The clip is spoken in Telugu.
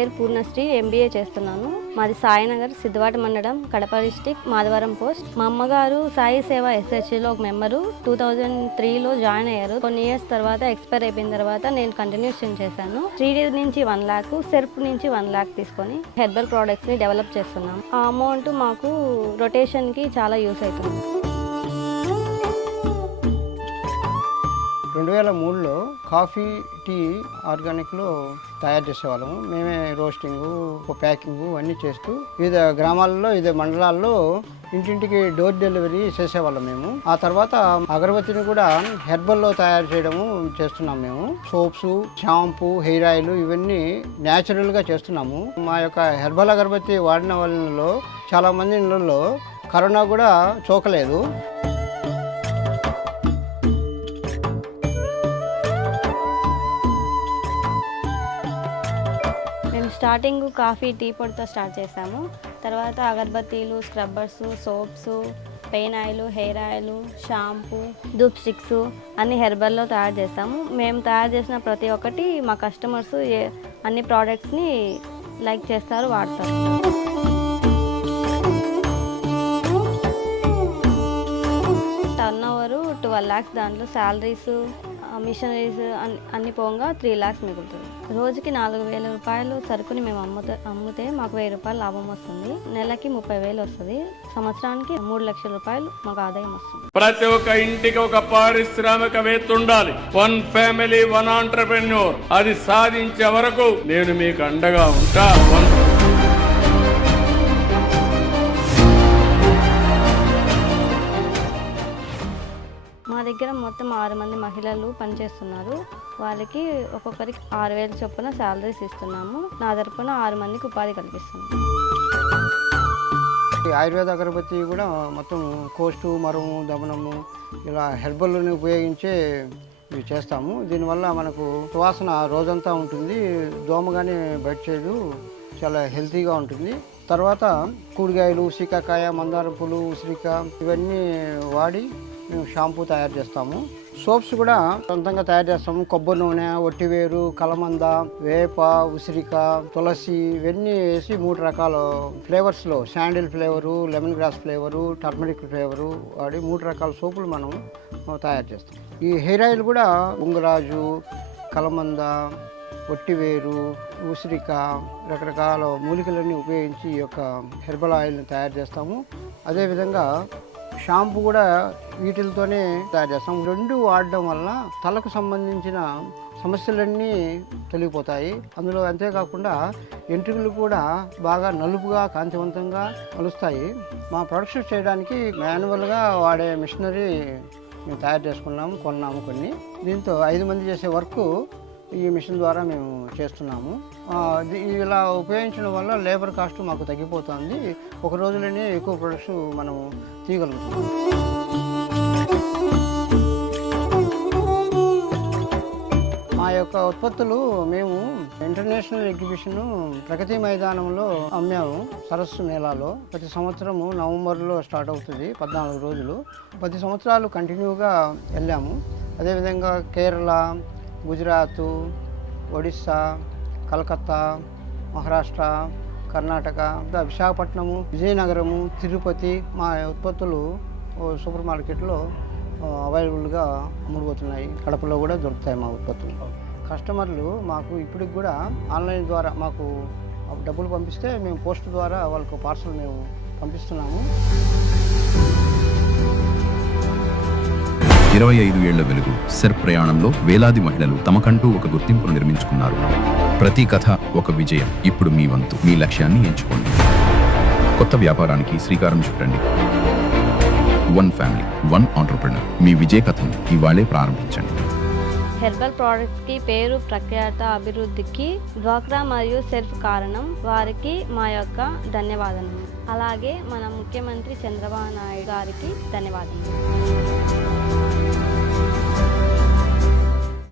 పేరు పూర్ణశ్రీ, MBA చేస్తున్నాను. మాది సాయినగర్, సిద్దివాట మండలం, కడప డిస్టిక్, మాధవరం పోస్ట్. మా అమ్మగారు సాయి సేవ SHGలో ఒక మెంబరు. 2003లో జాయిన్ అయ్యారు. కొన్ని ఇయర్స్ తర్వాత ఎక్స్పైర్ అయిపోయిన తర్వాత నేను కంటిన్యూషన్ చేశాను. 3D నుంచి 1 lakh, సెర్ప్ నుంచి 1 lakh తీసుకొని హెర్బల్ ప్రోడక్ట్స్ని డెవలప్ చేస్తున్నాం. ఆ అమౌంట్ మాకు రొటేషన్కి చాలా యూస్ అవుతుంది. 2003లో కాఫీ, టీ ఆర్గానిక్లో తయారు చేసేవాళ్ళము. మేమే రోస్టింగు, ప్యాకింగు అన్నీ చేస్తూ వివిధ గ్రామాలలో, వివిధ మండలాల్లో ఇంటింటికి డోర్ డెలివరీ చేసేవాళ్ళం మేము. ఆ తర్వాత అగరబత్తిని కూడా హెర్బల్లో తయారు చేయడము చేస్తున్నాం మేము. సోప్స్, షాంపూ, హెయిర్ ఆయిల్ ఇవన్నీ న్యాచురల్గా చేస్తున్నాము. మా యొక్క హెర్బల్ అగరబత్తి వాడిన వాళ్ళలో చాలామంది ఇళ్ళల్లో కరోనా కూడా సోకలేదు. స్టార్టింగ్ కాఫీ, టీ పొడితో స్టార్ట్ చేసాము. తర్వాత అగరబత్తీలు, scrubbers, soaps, pain oil, hair oil, shampoo, ధూప్ స్టిక్స్ అన్ని హెర్బల్లో తయారు చేసాము. మేము తయారు చేసిన ప్రతి ఒక్కటి మా కస్టమర్స్ అన్ని ప్రోడక్ట్స్ని లైక్ చేస్తారు, వాడతారు. టర్న్ ఓవర్ 12 lakhs, దాంట్లో శాలరీస్, మిషనరీస్ అన్ని పోగా 3 lakhs మిగులుతుంది. రోజుకి 4,000 రూపాయలు సరుకుని మేము అమ్మితే మాకు 1,000 రూపాయలు లాభం వస్తుంది. నెలకి 30,000 వస్తుంది. సంవత్సరానికి 3 లక్షల రూపాయలు మాకు ఆదాయం వస్తుంది. ప్రతి ఒక్క ఇంటికి ఒక పారిశ్రామికవేత్త ఉండాలి. 1 ఫ్యామిలీ 1 ఆంటర్‌ప్రెన్యూర్. అది సాధించే వరకు నేను మీకు అండగా ఉంటా. మా దగ్గర మొత్తం 6 మంది మహిళలు పనిచేస్తున్నారు. వాళ్ళకి ఒక్కొక్కరికి 6,000 చొప్పున శాలరీస్ ఇస్తున్నాము. నా తరపున 6 మందికి ఉపాధి కల్పిస్తున్నాము. ఆయుర్వేద అగరబత్తి కూడా మొత్తం కోస్టు, మరము, దమనము ఇలా హెర్బల్ని ఉపయోగించే ఇవి చేస్తాము. దీనివల్ల మనకు సువాసన రోజంతా ఉంటుంది. దోమ కానీ బయట చేయదు. చాలా హెల్తీగా ఉంటుంది. తర్వాత కూడిగాయలు, సీకాకాయ, మందారం పూలు, ఉసిరిక ఇవన్నీ వాడి మేము షాంపూ తయారు చేస్తాము. సోప్స్ కూడా సొంతంగా తయారు చేస్తాము. కొబ్బరి నూనె, ఒట్టివేరు, కలమంద, వేప, ఉసిరిక, తులసి ఇవన్నీ వేసి 3 రకాల ఫ్లేవర్స్లో sandal flavour, lemon grass flavour, turmeric flavour వాడి 3 రకాల సోపులు మనం తయారు చేస్తాం. ఈ హెయిర్ ఆయిల్ కూడా ఉంగరాజు, కలమంద, ఒట్టివేరు, ఉసిరిక రకరకాల మూలికలన్నీ ఉపయోగించి ఈ యొక్క హెర్బల్ ఆయిల్ని తయారు చేస్తాము. అదేవిధంగా షాంపూ కూడా వీటితోనే తయారు చేస్తాం. 2 వాడడం వల్ల తలకు సంబంధించిన సమస్యలన్నీ తొలగిపోతాయి. అందులో అంతేకాకుండా వెంట్రుకలు కూడా బాగా నలుపుగా, కాంతివంతంగా మలుస్తాయి. మా ప్రొడక్షన్ చేయడానికి మాన్యువల్గా వాడే మిషనరీ మేము తయారు చేసుకున్నాము, కొన్నాము కొన్ని. దీంతో 5 మంది చేసే వర్క్ ఈ మిషన్ ద్వారా మేము చేస్తున్నాము. ఇలా ఉపయోగించడం వల్ల లేబర్ కాస్ట్ మాకు తగ్గిపోతుంది. ఒక రోజులోనే ఎక్కువ ప్రొడక్షన్ మనం తీయగలుగుతాం. మా యొక్క ఉత్పత్తులు మేము ఇంటర్నేషనల్ ఎగ్జిబిషన్ ప్రగతి మైదానంలో అమ్మాము. సరస్సు మేళాలో ప్రతి సంవత్సరము నవంబర్లో స్టార్ట్ అవుతుంది. 14 రోజులు 10 సంవత్సరాలు కంటిన్యూగా వెళ్ళాము. అదేవిధంగా కేరళ, గుజరాత్, ఒడిస్సా, కలకత్తా, మహారాష్ట్ర, కర్ణాటక, విశాఖపట్నము, విజయనగరము, తిరుపతి మా ఉత్పత్తులు సూపర్ మార్కెట్లో అవైలబుల్గా అమ్ముడుపోతున్నాయి. కడపలో కూడా దొరుకుతాయి మా ఉత్పత్తులు. కస్టమర్లు మాకు ఇప్పటికి కూడా ఆన్లైన్ ద్వారా మాకు డబ్బులు పంపిస్తే మేము పోస్ట్ ద్వారా వాళ్ళకు పార్సల్ మేము పంపిస్తున్నాము. 25 ఏళ్ల వెలుగు సెర్ప్ ప్రయాణంలో వేలాది మహిళలు తమకంటూ ఒక గుర్తింపును నిర్మించుకున్నారు. ప్రతి కథ ఒక విజయం. ఇప్పుడు మీ వంతు. మీ లక్ష్యాన్ని ఎంచుకోండి. కొత్త వ్యాపారానికి శ్రీకారం చుట్టండి. 1 ఫ్యామిలీ 1 ఆంటర్‌ప్రెన్యూర్. మీ విజయ కథను ఇవాళే ప్రారంభించండి. హెర్బల్ ప్రోడక్ట్స్కి పేరు ప్రఖ్యాత అభివృద్ధికి డ్వాక్రా మరియు సెర్ప్ కారణం. వారికి మా యొక్క ధన్యవాదాలు. అలాగే మన ముఖ్యమంత్రి చంద్రబాబు నాయుడు గారికి ధన్యవాదాలు.